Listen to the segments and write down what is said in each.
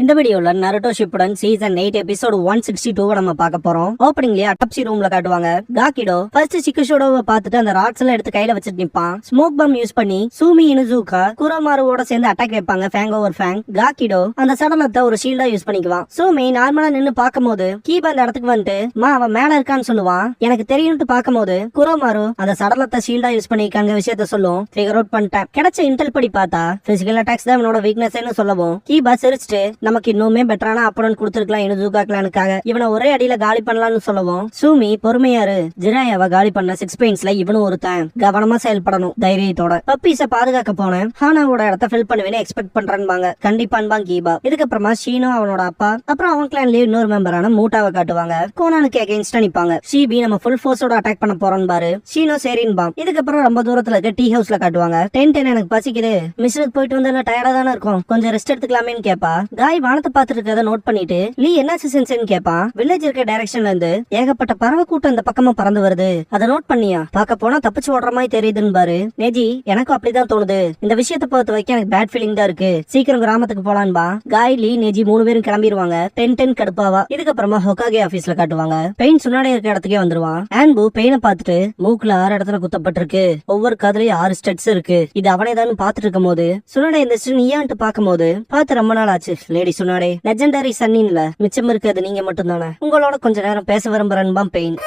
இந்த வீடியோல Naruto Shippuden season 8 episode 162 நம்ம பார்க்க போறோம். ஓப்பனிங்லயே அட்டாப்சி ரூம்ல காட்டுவாங்க. காக்கிடோ ஃபர்ஸ்ட் சிக்குஷோடோவை பார்த்துட்டு அந்த ராக்ஸ் எல்லாம் எடுத்து கையில வச்சிட்டு நிப்பான். ஸ்மோக் பம் யூஸ் பண்ணி சூமி இனுசுகா குரோமாருவோட சேர்ந்து அட்டாக் வைப்பாங்க. FAANG over FAANG. காக்கிடோ அந்த சடலத்தை ஒரு ஷீல்டா யூஸ் பண்ணிக்குவான். சூமி நார்மலா நின்னு பாக்கும்போது கீபா அந்த இடத்துக்கு வந்துட்டு அவன் மேல இருக்கான்னு சொல்லுவான். எனக்கு தெரியும்னு பாக்கும்போது குரோமாரு அந்த சடலத்தை ஷீல்டா யூஸ் பண்ணிருக்காங்க விஷயத்த சொல்லும். ஃபிகர் அவுட் பண்ணிட்டேன். கிடைச்ச இன்டெல் படி பார்த்தா பிசிக்கல் அட்டாக்ஸ் தான் அவனோட வீக்னஸ் சொல்லவும் கீபா சிரிச்சிட்டு நமக்கு இன்னுமே பெட்டரான அப்படன் கொடுத்திருக்கலாம் இனுசுகா கிளானுக்காக இவனை ஒரே அடியில காலி பண்ணலாம்னு சொல்லவும் சூமி பொறுமையாரு ஜிராயாவை காலி பண்ண 6 பெயின்ஸ்ல இவனும் ஒருத்தன் கவனமா செயல்படணும் தைரியத்தோட. பப்பீஸ பாதுகாக்க போனேன் ஹானாவோட இடத்த ஃபில் பண்ணுவேன்னு எக்ஸ்பெக்ட் பண்றான்பாங்க. கண்டிப்பான்பாங்க கீபா. இதுக்கப்புறமா ஷீனோ அவனோட அப்பா அப்புறம் அவன் கிளான்லயே இன்னொரு மெம்பரான மூட்டாவை காட்டுவாங்க. கோனானுக்கு அகைன்ஸ்டா நிப்பாங்க. ஷீபி நம்ம ஃபுல் ஃபோர்ஸோட அட்டாக் பண்ண போறோம் பாரு. ஷீனோ சரின்பான். இதுக்கப்புறம் ரொம்ப தூரத்துல இருக்க டீ ஹவுஸ்ல காட்டுவாங்க. 10 எனக்கு பசிக்குது மிஷனுக்கு போயிட்டு வந்தா டயர்டா தானே இருக்கும் கொஞ்சம் ரெஸ்ட் எடுத்துக்கலாமேன்னு கேப்பா. காய் வானத்தை பார்த்துட்டு இருக்கறத நோட் பண்ணிட்டு லீ என்ன சென்ஸ்னு கேப்பான். வில்லேஜ் இருக்க டைரக்ஷன்ல இருந்து ஏகப்பட்ட பறவை கூட்டம் இந்த பக்கமா பறந்து வருது அதை நோட் பண்ணியா பாக்க போனா தப்பிச்சு ஓடுற மாதிரி தெரியுதுன்னு பாரு. நேஜி எனக்கும் அப்படிதான் தோணுது. இந்த விஷயத்தை பொறுத்த வரைக்கும் எனக்கு பேட் ஃபீலிங் தான் இருக்கு. சீக்கிரம் கிராமத்துக்கு போலான்பா. காய் லீ நேஜி 3 பேரும் கிளம்பிடுவாங்க. 10 கடுப்பாவா. இதுக்கப்புறமா ஹொகாகே ஆபீஸ்ல காட்டுவாங்க. பெயின் சுனாடே இருக்க இடத்துக்கே வந்துருவான். ஆன்பு பெயினை பார்த்துட்டு மூக்குல 6 இடத்துல குத்தப்பட்டிருக்கு. ஒவ்வொரு காதுலயும் 6 ஸ்டெட்ஸ் இருக்கு. இது அவனே தான் பாத்துட்டு இருக்கும் போது சுனாடே இந்த நீயான்ட்டு பாக்கும் போது பார்த்து ரொம்ப நாள் ஆச்சு. லேடி சுனாடே லெஜெண்டரி சன்னின்ல மிச்சம் இருக்கிறது நீங்க மட்டும் தானே. உங்களோட கொஞ்ச நேரம் பேச விரும்புறேன்பா பெயின்.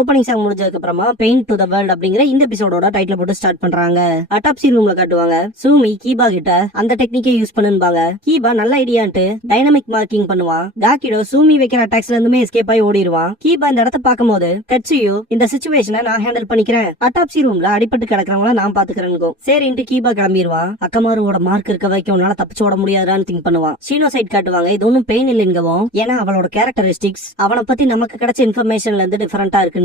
ஓப்பனிங் சாங் முடிஞ்சதுக்கு அப்புறமா பெயிண்ட் டு த வேர்ல்ட் அப்படிங்கிற இந்த எபிசோடோட டைட்டில் போட்டு ஸ்டார்ட் பண்றாங்க. அட்டாப்சி ரூம்ல காட்டுவாங்க. சூமி கீபா கிட்ட அந்த டெக்னிக்கை யூஸ் பண்ணுவாங்க. கீபா நல்ல ஐடியான்ட்டு டைனமிக் மார்க்கிங் பண்ணுவான். காக்கிடோ சூமி வைக்கிற அட்டாக்ஸ்ல இருந்துமே எஸ்கேப் ஆகி ஓடிடுவான். கீபா இந்த இடத்த பாக்கும்போது கட்சியோ இந்த சிச்சுவேஷனை நான் ஹேண்டில் பண்ணிக்கிறேன். அட்டாப்சி ரூம்ல அடிபட்டு கிடக்கிறவங்கள நான் பாத்துக்கிறேன் சரின்ட்டு கீபா கிளம்பிடுவான். அக்கமாரோட மார்க் இருக்க வரைக்கும் உன்னால தப்பிச்சு ஓட முடியாதான்னு திங்க் பண்ணுவான். ஷீனோ சைட் காட்டுவாங்க. இது ஒன்னும் பெயின் இல்லைங்கவும் ஏன்னா அவளோட கேரக்டரிஸ்டிக்ஸ் அவனை பத்தி நமக்கு கிடைச்ச இன்ஃபர்மேஷன்ல இருந்து டிஃபரெண்டா இருக்கு.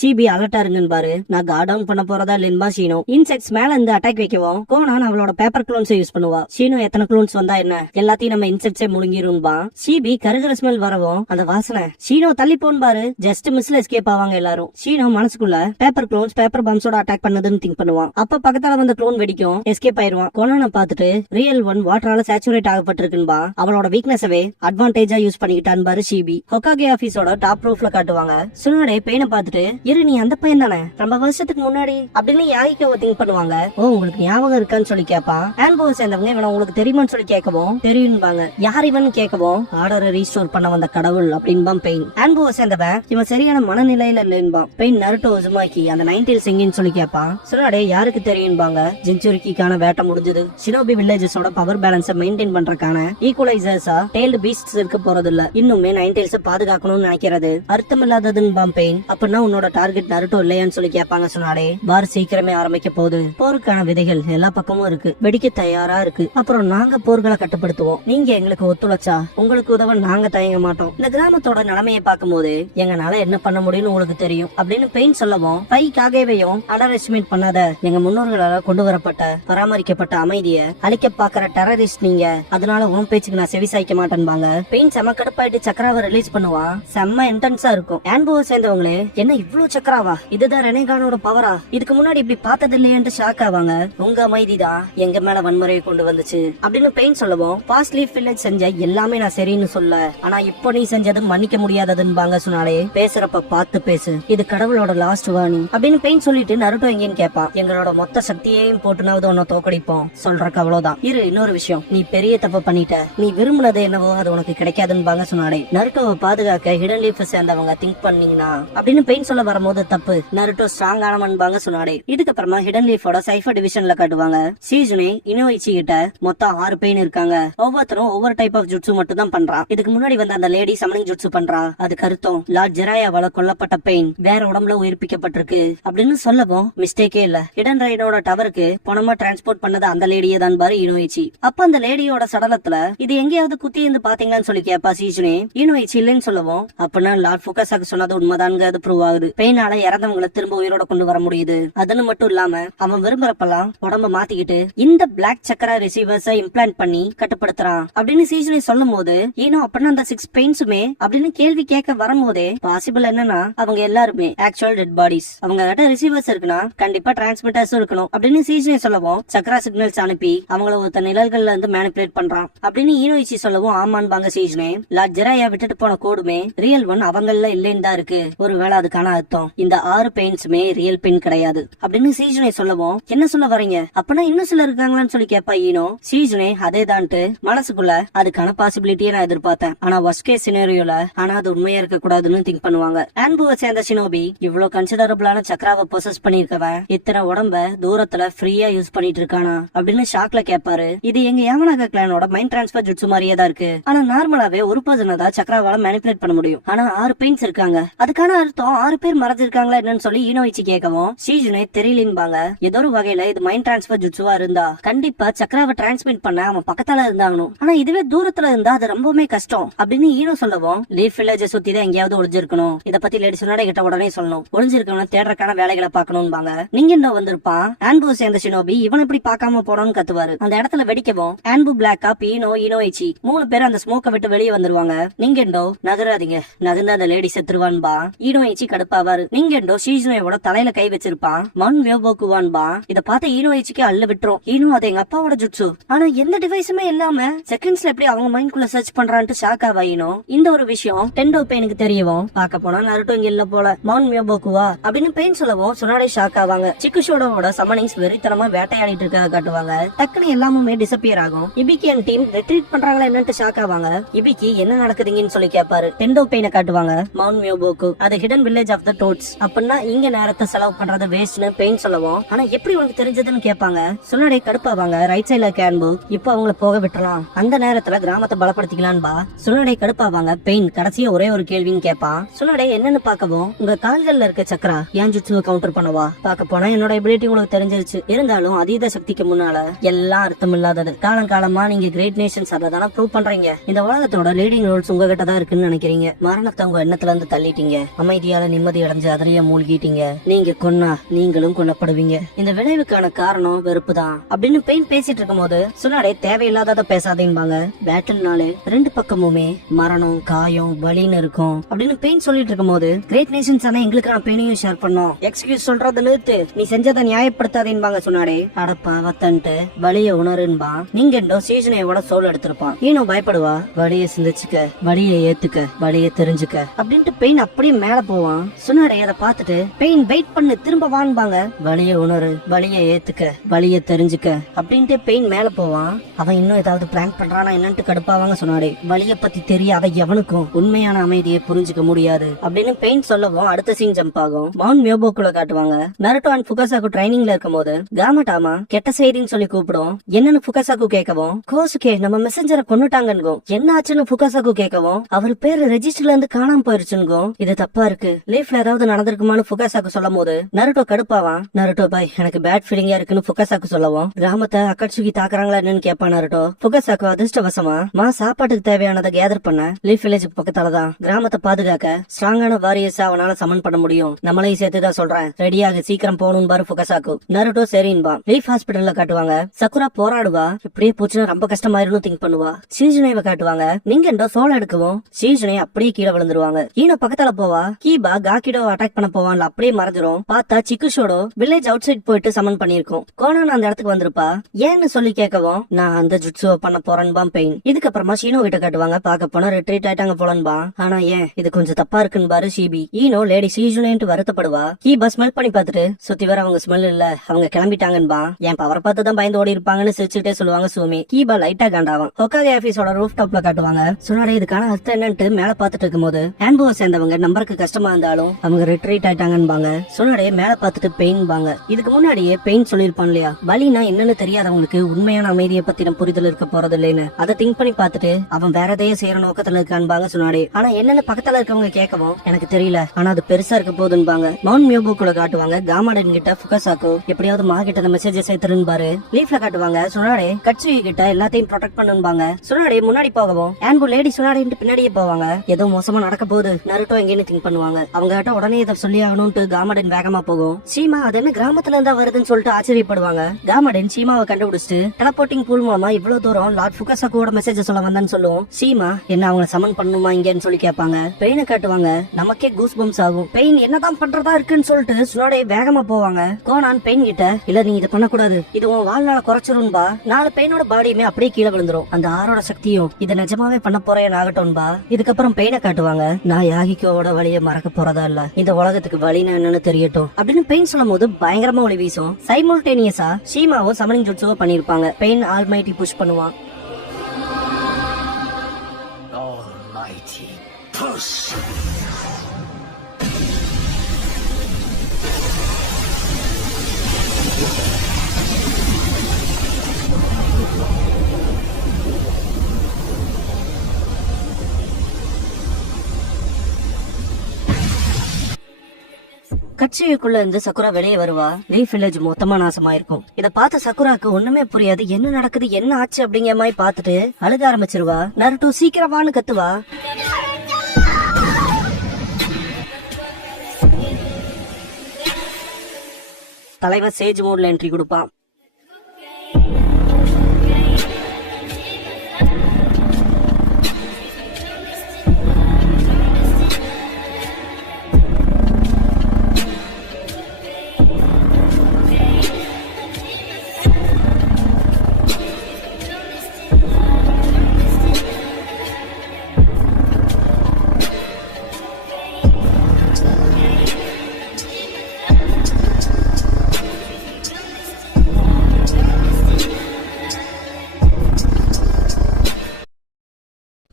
சிபி அலர்ட்டா இருங்கன்னு பாரு. நான் கார்ட் டவுன் பண்ண போறதா இல்லைன்பா ஷீனோ. இன்செக்ட்ஸ் மேல இருந்து அட்டாக் வைக்கவும் கோனான் அவளோட பேப்பர் க்ளோன்ஸ் யூஸ் பண்ணுவா. ஷீனோ எத்தனை க்ளோன்ஸ் வந்தா என்ன எல்லாத்தையும் நம்ம இன்செக்ட்ஸே முழுங்கிரும்பா. சிபி கருகிற ஸ்மெல் வரவும் அந்த வாசனை ஷீனோ தள்ளி போன் பாரு. ஜஸ்ட் மிஸ்ல எஸ்கேப் ஆவாங்க எல்லாரும். ஷீனோ மனசுக்குள்ள பேப்பர் க்ளோன்ஸ் பேப்பர் பம்ஸோட அட்டாக் பண்ணதுன்னு திங்க் பண்ணுவான். அப்ப பக்கத்தால வந்த க்ளோன் வெடிக்கும் எஸ்கேப் ஆயிருவான். கோனான பார்த்துட்டு ரியல் ஒன் வாட்டரால சேச்சுரேட் ஆகப்பட்டிருக்குன்பா. அவளோட வீக்னஸவே அட்வான்டேஜா யூஸ் பண்ணிக்கிட்டான் பாரு சிபி. ஹொகாகே ஆபீஸோட டாப் ரூஃப்ல காட்டுவாங்க. சுனாடே பெயினை பார்த்துட்டு இரு நீ அந்த பையன் தானே ரொம்ப வருஷத்துக்கு முன்னாடி அப்படின்னு யாய்க்கோ திங்க் பண்ணுவாங்க. ஓ உங்களுக்கு ஞாபகம் இருக்கான்னு சொல்லி கேட்பான். ஆன்போவை சேர்ந்தவங்க இவன் உங்களுக்கு தெரியுமான்னு சொல்லி கேட்கவும் தெரியும்பாங்க. யார் இவன் கேட்கவும் ஆர்டரை ரீஸ்டோர் பண்ண வந்த கடவுள் அப்படின்பான் பெயின். ஆன்போவை சேர்ந்தவன் இவன் சரியான மனநிலையில இல்லைன்பான். பெயின் நருட்டோ உசுமாக்கி அந்த 90s எங்கன்னு சொல்லி கேட்பான். சுனாடே யாருக்கு தெரியும்பாங்க. ஜின்சுரிக்கான வேட்டை முடிஞ்சது. ஷினோபி வில்லேஜஸோட பவர் பேலன்ஸை மெயின்டைன் பண்றதுக்கான ஈக்குவலைசர்ஸா டெய்ல்டு பீஸ்ட்ஸ் இருக்க போறது இல்ல. இன்னுமே 90s பாதுகாக்கணும்னு நினைக்கிறது அர்த்தம் இல்லாததுன்னு பெயின். அப்படின்னா உன்னோட டார்கெட் நருட்டோ இல்லையான்னு சொல்லி கேட்பாங்க. சொன்னாடே வார் சீக்கிரமே ஆரம்பிக்க போகுது. போருக்கான விதைகள் எல்லா பக்கமும் இருக்கு. வெடிக்க தயாரா இருக்கு. அப்புறம் நாங்க போர்களை கட்டுப்படுத்துவோம். நீங்க எங்களுக்கு ஒத்துழைச்சா உங்களுக்கு உதவ நாங்க தயங்க மாட்டோம். இந்த கிராமத்தோட நிலைமையை பார்க்கும்போது எங்கனால என்ன பண்ண முடியும்னு உங்களுக்கு தெரியும் அப்படின்னு பெயின் சொல்லவும் பைக்காகவேயும் அண்டர் எஸ்டிமேட் பண்ணாத. எங்க முன்னோர்களால கொண்டு வரப்பட்ட பராமரிக்கப்பட்ட அமைதியை அழிக்க பாக்குற டெரரிஸ்ட் நீங்க. அதனால உன் பேச்சுக்கு நான் செவி சாய்க்க மாட்டேன்பாங்க. பெயின் செம்ம கடுப்பாயிட்டு சக்கராவை ரிலீஸ் பண்ணுவான். செம்ம இன்டென்ஸா இருக்கும். ஆன்போவை சேர்ந்தவங்களே என்ன இவ்ளோ சக்கராவா இதுதான் ரெனேகானோட பவரா இதுக்கு முன்னாடி இப்படி பார்த்தது இல்லையேன்னு ஷாக் ஆவாங்க. உங்க அமைதிதான் எங்க மேல வன்முறையை கொண்டு வந்துச்சு அப்படின்னு பெயின் சொல்லவும் பாஸ்ட் லீஃப் வில்லேஜ் செஞ்ச எல்லாமே நான் சரின்னு சொல்ல ஆனா இப்போ நீ செஞ்சது மன்னிக்க முடியாததுன்னு சொன்னாலே பேசுறப்ப பார்த்து பேசு இது கடவுளோட லாஸ்ட் வார்னிங் அப்படின்னு பெயின் சொல்லிட்டு நருட்டோ எங்கன்னு கேட்பான். எங்களோட மொத்த சக்தியையும் போட்டுனாவது உன்னை தோக்கடிப்போம் சொல்றக்கு அவ்வளவுதான். இன்னொரு விஷயம் நீ பெரிய தப்பு பண்ணிட்ட. நீ விரும்பினது என்னவோ அது உனக்கு கிடைக்காதுன்னு சொன்னாலே. நருட்டோவை பாதுகாக்க ஹிடன் லீஃப் சேர்ந்தவங்க திங்க் பண்ணீங்கன்னா அப்படின்னு அப்படின்னு பெயின் சொல்ல வரும்போது தப்பு, நருட்டோ ஸ்ட்ராங் ஆனவன்பாங்க சுனாடே. இதுக்கப்புறமா ஹிடன் லீஃபோட சைஃபர் டிவிஷன்ல காட்டுவாங்க. சீஜுனே இனோயிச்சி கிட்ட மொத்தம் 6 பெயின் இருக்காங்க. ஒவ்வொருத்தரும் ஒவ்வொரு டைப் ஆஃப் ஜுட்சு மட்டும் தான் பண்றான். இதுக்கு முன்னாடி வந்த அந்த லேடி சமனிங் ஜுட்சு பண்றா. அது கருத்தம் லார்ட் ஜெராயாவால கொல்லப்பட்ட பெயின் வேற உடம்புல உயிர்ப்பிக்கப்பட்டிருக்கு அப்படின்னு சொல்லவும் மிஸ்டேக்கே இல்ல. ஹிடன் ரைடோட டவருக்கு பணமா டிரான்ஸ்போர்ட் பண்ணது அந்த லேடியே தான் பாரு இனோயிச்சி. அப்ப அந்த லேடியோட சடலத்துல இது எங்கேயாவது குத்தி இருந்து பாத்தீங்களான்னு சொல்லி கேப்பா சீஜுனே. இனோயிச்சி இல்லைன்னு சொல்லவும் அப்படின்னா லார்ட் ஃபுகாசாக்கு சொன்னது உண்மைதாங்க அது ப்ரூவ் ஆகுது. பெயினால இறந்தவங்களை திரும்ப உயிரோட கொண்டு வர முடியுது. அதுன்னு மட்டும் இல்லாம அவன் விரும்புறப்பெல்லாம் உடம்ப மாத்திக்கிட்டு இந்த பிளாக் சக்கரா ரிசீவர்ஸ இம்ப்ளான்ட் பண்ணி கட்டுப்படுத்துறான் அப்படின்னு சீஜுனே சொல்லும் போது ஈனோ அப்படின்னா அந்த 6 பெயின்ஸுமே அப்படின்னு கேள்வி கேட்க வரும்போதே பாசிபிள் என்னன்னா அவங்க எல்லாருமே ஆக்சுவல் டெட் பாடிஸ். அவங்க கிட்ட ரிசீவர்ஸ் இருக்குன்னா கண்டிப்பா டிரான்ஸ்மிட்டர்ஸும் இருக்கணும் அப்படின்னு சீஜுனே சொல்லவும் சக்கரா சிக்னல்ஸ் அனுப்பி அவங்கள ஒருத்த நிழல்கள்ல இருந்து மேனிபுலேட் பண்றான் அப்படின்னு ஈனோயிச்சி சொல்லவும் ஆமான்பாங்க சீஜுனே. லார்ட் ஜெராயா விட்டுட்டு போன கோடுமே ரியல் ஒன் அவங்கள இல்லைன்னு தான் இருக்கு. ஒருவேளை அதுக்கான அர்த்தம் இந்த 6 பெயின்ஸுமே ரியல் பெயின் கிடையாது அப்படின்னு சீஜுனே சொல்லவும் என்ன சொல்ல வரீங்க அப்பனா இன்னும் சில இருக்காங்களான்னு சொல்லி கேப்பா ஈனோ. சீஜுனே அதேதான்ட்டு மனசுக்குள்ள அதுக்கான பாசிபிலிட்டியை நான் எதிர்பார்த்தேன். ஆனா வர்ஸ்ட் கேஸ் சினாரியோல ஆனா அது உண்மையா இருக்க கூடாதுன்னு திங்க் பண்ணுவாங்க. ஆன்புவை சேர்ந்த ஷினோபி இவ்வளவு கன்சிடரபிளான சக்கராவை பொசஸ் பண்ணிருக்கவன் இத்தனை உடம்ப தூரத்துல ஃப்ரீயா யூஸ் பண்ணிட்டு இருக்கானா அப்படின்னு ஷாக்ல கேட்பாரு. இது எங்க யாமனாகா கிளானோட மைண்ட் டிரான்ஸ்பர் ஜுட்சு மாதிரியே தான் இருக்கு. ஆனா நார்மலாவே ஒரு பர்சனை தான் சக்கராவால மேனிபுலேட் பண்ண முடியும். ஆனா 6 பெயின்ஸ் இருக்காங்க அதுக்கான அர்த்தம் 6 பேர் மறைஞ்சிருக்காங்களா என்னன்னு சொல்லி ஈனோயிச்சி கேட்கவும் சீஜுனே தெரியலன்பாங்க. ஏதோ ஒரு வகையில இது மைண்ட் டிரான்ஸ்பர் ஜுட்சுவா இருந்தா கண்டிப்பா சக்கராவை டிரான்ஸ்மிட் பண்ண அவன் பக்கத்தால இருந்தாங்கணும். ஆனா இதுவே தூரத்துல இருந்தா அது ரொம்பவுமே கஷ்டம் அப்படின்னு ஈனோ சொல்லவும் லீஃப் வில்லேஜ் சுத்தி தான் எங்கேயாவது ஒளிஞ்சிருக்கணும். இத பத்தி லேடி சொன்னாடே கிட்ட உடனே சொல்லணும். ஒளிஞ்சிருக்கணும் தேடுறக்கான வேலைகளை பாக்கணும்பாங்க. நீங்க என்ன வந்திருப்பான் ஆன்பு சேர்ந்த ஷினோபி இவன் இப்படி பாக்காம போறோம்னு கத்துவாரு. அந்த இடத்துல வெடிக்கவும் ஆன்பு பிளாக் ஆப் ஈனோ ஈனோயிச்சி 3 பேர் அந்த ஸ்மோக்க விட்டு வெளியே வந்துருவாங்க. நீங்க என்னோ நகராதீங்க நகர்ந்து அந்த லேடி செத்துருவான்பா. ஈனோயிச்சி கடுப்பாவாரு. நீங்க என்னோ ஷீஜுனோட தலையில கை வச்சிருப்பான் மண் வியோபோக்குவான்பா. இத பார்த்த ஈனோயிச்சிக்கு அள்ள விட்டுரும். ஈனோ அது எங்க அப்பாவோட ஜுட்சு. ஆனா எந்த டிவைஸுமே இல்லாம செகண்ட்ஸ்ல எப்படி அவங்க மைண்ட்குள்ள சர்ச் பண்றான்ட்டு ஷாக் ஆவாயினோ. இந்த ஒரு விஷயம் டெண்டோ பெயினுக்கு தெரியவும் பார்க்க போனா நருட்டோ இங்க இல்ல போல மவுண்ட் மியோபோக்குவா அப்படின்னு பெயின் சொல்லவும் சுனாடே ஷாக் ஆவாங்க. சிக்குஷோடோட சமனிங்ஸ் வெறித்தனமா வேட்டையாடிட்டு இருக்க காட்டுவாங்க. டக்குனு எல்லாமே டிசப்பியர் ஆகும். இபிகி அண்ட் டீம் ரெட்ரீட் பண்றாங்களா என்னன்னு ஷாக் ஆவாங்க. இபிகி என்ன நடக்குதுங்கன்னு சொல்லி கேட்பாரு. டெண்டோ பெயினை காட்டுவாங்க. மவுண்ட் மியோபோக்கு அது hidden village of the toads. அப்படின்னா இங்க நேரத்தை செலவு பண்றது வேஸ்ட்னு பெயின் சொல்லவும் ஆனா எப்படி உனக்கு தெரிஞ்சதுன்னு கேட்பாங்க. சுனாடே கடுப்பாவாங்க. ரைட் சைட்ல கேன்பு இப்ப அவங்கள போக விட்டுறலாம் அந்த நேரத்துல கிராமத்தை பலப்படுத்திக்கலான்பா. சுனாடே கடுப்பாவாங்க. பெயின் கடைசியா ஒரே ஒரு கேள்வின்னு கேட்பான். சுனாடே என்னன்னு பாக்கவும் உங்க கால்கள்ல இருக்க சக்கரா ஏன் ஜுட்சுவை கவுண்டர் பண்ணவா பார்க்க போனா என்னோட எபிலிட்டி உங்களுக்கு தெரிஞ்சிருச்சு. இருந்தாலும் அதீத சக்திக்கு முன்னால எல்லாம் அர்த்தம் இல்லாதது. காலங்காலமா நீங்க கிரேட் நேஷன்ஸ் அததான ப்ரூவ் பண்றீங்க. இந்த உலகத்தோட லீடிங் ரோல்ஸ் உங்ககிட்ட தான் இருக்குன்னு நினைக்கிறீங்க. மரணத்தை உங்க எண்ணத்துல இருந்து தள்ளிட்டீங்க. அமைதியால நிம்மதி அடைஞ்சு அதிலேயே மூழ்கிட்டீங்க. நீங்க கொன்னா நீங்களும் கொல்லப்படுவீங்க. இந்த விளைவுக்கான காரணம் வெறுப்பு தான் அப்படின்னு பெயின் பேசிட்டு இருக்கும் போது சுனாடே தேவையில்லாத பேசாதேன்பாங்க. பேட்டில்னாலே 2 பக்கமுமே மரணம் காயம் வலின்னு இருக்கும் அப்படின்னு பெயின் சொல்லிட்டு இருக்கும் போது கிரேட் நேஷன்ஸ் ஆனா எங்களுக்கான பெயினையும் ஷேர் பண்ணோம். எக்ஸ்கியூஸ் சொல்றது நிறுத்து நீ செஞ்சதை நியாயப்படுத்தாதேன்பாங்க சுனாடே. அடப்பா வத்தன்ட்டு வலிய உணருன்பா. நீங்க என்னோ சீசனையோட சோல் எடுத்திருப்பான். ஈனோ பயப்படுவா. வலிய சிந்திச்சுக்க வலிய ஏத்துக்க வலிய தெரிஞ்சுக்க அப்படின்ட்டு பெயின் அப்படியே மேல போவான். சுனாடே அதை பார்த்துட்டு பெயின் வெயிட் பண்ணு திரும்ப வான்பாங்க. வலிய உணரு வலிய ஏத்துக்க வலிய தெரிஞ்சுக்க அப்படின்ட்டு பெயின் மேல போவான். அவன் இன்னும் ஏதாவது பிளான் பண்றானா என்னன்ட்டு கடுப்பாவாங்க சுனாடே. வலிய பத்தி தெரியாத எவனுக்கும் உண்மையான அமைதியை புரிஞ்சுக்க முடியாது அப்படின்னு பெயின் சொல்லவும் அடுத்த சீன் ஜம்ப் ஆகும். மவுண்ட் மியோபோக்குள்ள காட்டுவாங்க. நருட்டோ அண்ட் ஃபுகாசாக்கு ட்ரைனிங்ல இருக்கும் போது காமடாமா கெட்ட செய்தின்னு சொல்லி கூப்பிடும். என்னன்னு ஃபுகாசாக்கு கேட்கவும் கோசுகே நம்ம மெசஞ்சரை கொன்னுட்டாங்கன்னு என்ன ஆச்சுன்னு ஃபுகாசாக்கு கேட்கவும் அவர் பேரு ரெஜிஸ்டர்ல இருந்து காணாம போயிருச்சுன்னு இது தப்பா இருக்கு லைஃப்ல ஏதாவது நடந்திருக்குமான்னு ஃபுகாசாக்கு சொல்லும் போது நருட்டோ கடுப்பாவான். நருட்டோ பாய் எனக்கு பேட் ஃபீலிங்கா இருக்குன்னு ஃபுகாசாக்கு சொல்லவும் கிராமத்தை அக்கட்சுகி தாக்குறாங்களா என்னன்னு கேட்பான் நருட்டோ. ஃபுகாசாக்கு அதிர்ஷ்டவசமா சாப்பாட்டுக்கு தேவையானதை கேதர் பண்ண லீஃப் வில்லேஜுக்கு பக்கத்தாலதான் கிராமத்தை பாதுகாக்க ஸ்ட்ராங்கான வாரியர்ஸ் அவனால சமன் பண்ண முடியும். நம்மளையும் சேர்த்துதான் சொல்றேன் ரெடியாக சீக்கிரம் போகணும் பாரு ஃபுகாசாக்கு. நருட்டோ சரின்பா. லீஃப் ஹாஸ்பிட்டல்ல காட்டுவாங்க. சக்குரா போராடுவா. இப்படியே போச்சுன்னா ரொம்ப கஷ்டமாயிருன்னு திங்க் பண்ணுவா. சீஜுனேவை காட்டுவாங்க. நீங்க சோள எடுக்கவும் சீஜுனே அப்படியே கீழே விழுந்துருவாங்க. ஈனோ பக்கத்தால போவா. கீபா காக்கிடோ அட்டாக் பண்ண போவான்ல அப்படியே மறைஞ்சிரும். பார்த்தா சிக்குஷோடோ வில்லேஜ் அவுட் சைட் போயிட்டு சமன் பண்ணிருக்கோம். கோனான் அந்த இடத்துக்கு வந்திருப்பா. ஏன்னு சொல்லி கேட்கவும் நான் அந்த ஜுட்சுவை பண்ண போறேன்பா பெயின். இதுக்கப்புறமா ஷீனோ கிட்ட காட்டுவாங்க. பாக்க போனா ரிட்ரீட் ஆயிட்டாங்க போலன்பா. ஆனா ஏன் இது கொஞ்சம் தப்பா இருக்குன்னு பாரு ஷீபி. ஈனோ லேடி சீஜுனேன்ட்டு வருத்தப்படுவா. கீபா ஸ்மெல் பண்ணி பார்த்துட்டு சுத்தி வர அவங்க ஸ்மெல் இல்ல அவங்க கிளம்பிட்டாங்கன்பா. என் பவரை பார்த்து தான் பயந்து ஓடி இருப்பாங்கன்னு சிரிச்சுட்டே சொல்லுவாங்க சூமி. கீபா லைட்டா காண்டாவும். ஹொக்காகே ஆபீஸோட ரூஃப் டாப்ல காட்டுவாங்க. சுனாடே இதுக்கான அர்த்தம் என்னன்ட்டு மேல பாத்துட்டு இருக்கும்போது ஆன்புவை சேர்ந்தவங்க நம்பருக்கு கஷ்டமா இருந்தாலும் அவங்க ரிட்ரீட் ஆயிட்டாங்கன்பாங்க. சுனாடே மேல பார்த்துட்டு பெயின்பாங்க. இதுக்கு முன்னாடியே பெயின் சொல்லிருப்பான் இல்லையா, வலினா என்னன்னு தெரியாதவங்களுக்கு உண்மையான அமைதியை பத்தின புரிதல் இருக்க போறது இல்லைன்னு. அதை திங்க் பண்ணி பார்த்துட்டு அவன் வேற எதையும் செய்யற நோக்கத்துல இருக்கான்பாங்க சுனாடே. ஆனா என்னன்னு பக்கத்துல இருக்கவங்க கேட்கவும் எனக்கு தெரியல, ஆனா அது பெருசா இருக்க போதுன்பாங்க. மவுண்ட் மியோபுக்குள்ள காட்டுவாங்க காமாடன் கிட்ட ஃபுகாசாக்கு எப்படியாவது மா கிட்ட அந்த மெசேஜ் சேர்த்துருன்பாரு. லீஃப்ல காட்டுவாங்க சுனாடே கட்சுயி கிட்ட எல்லாத்தையும் ப்ரொடெக்ட் பண்ணுன்பாங்க. சுனாடே முன்னாடி போகவும் ஆன்பு லேடி சுனாடேன்ட்டு பின்னாடியே போவாங்க. ஏதோ மோசமா நடக்க போகுது நருட்டோ எங்கேன்னு திங்க் பண்ணுவாங்க. அவங்க கிட்ட உடனே இதை சொல்லி ஆகணும்ட்டு காமாடன் வேகமா போகும். சீமா அது என்ன கிராமத்துல இருந்தா வருதுன்னு சொல்லிட்டு ஆச்சரியப்படுவாங்க. காமாடன் சீமாவை கண்டுபிடிச்சிட்டு டெலபோர்ட்டிங் பூல் மூலமா இவ்வளவு தூரம் லார்ட் ஃபுகாசாக்குவோட மெசேஜ் சொல்ல வந்தான்னு சொல்லுவோம். சீமா என்ன அவங்க சமன் பண்ணுமா இங்கன்னு சொல்லி கேட்பாங்க. பெயினை காட்டுவாங்க. நமக்கே கூஸ் பம்ஸ் ஆகும். பெயின் என்னதான் பண்றதா இருக்குன்னு சொல்லிட்டு சுனாடே வேகமா போவாங்க. கோனான் பெயின் கிட்ட இல்ல நீ இதை பண்ணக்கூடாது, இது உன் வாழ்நாள குறைச்சிரும்பா, 4 பெயினோட பாடியுமே அப்படியே கீழே விழுந்துரும், அந்த ஆரோட சக்தியும் இதை நிஜமாவே பண்ண போறேன் ஆகட்டும்பா. இதுக்கப்புறம் பெயினை காட்டுவாங்க. நான் யாகிக்கோவோட வழியை மறக்க போறதா இல்ல, இந்த உலகத்துக்கு வழினா என்னன்னு தெரியட்டும் அப்படின்னு பெயின் சொல்லும் போது பயங்கரமா ஒளி வீசும். சைமல்டேனியஸா ஷீமாவும் சமனிங் ஜுட்சுவோ பண்ணிருப்பாங்க. பெயின் ஆல்மைட்டி புஷ் பண்ணுவான். Almighty push. கட்சியுக்குள்ள இருந்து சக்குரா வெளியே வருவா. லீஃப் வில்லேஜ் மொத்தமா நாசமாயிருக்கும். இத பார்த்த சக்குராக்கு ஒண்ணுமே புரியாது. என்ன நடக்குது என்ன ஆச்சு அப்படிங்கிற மாதிரி பார்த்துட்டு அழுக ஆரம்பிச்சிருவா. நருட்டோ சீக்கிரமானு கத்துவா. தலைவர் சேஜ் மோட்ல என்ட்ரி கொடுப்பான்.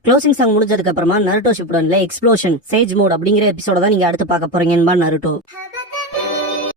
க்ளோசிங் சாங் முடிஞ்சதுக்கு அப்புறமா நருட்டோ ஷிப்புடன்ல எக்ஸ்ப்ளோஷன் சேஜ் மோட் அப்படிங்கிற எபிசோட தான் நீங்க அடுத்து பார்க்க போறீங்கன்னு நருட்டோ.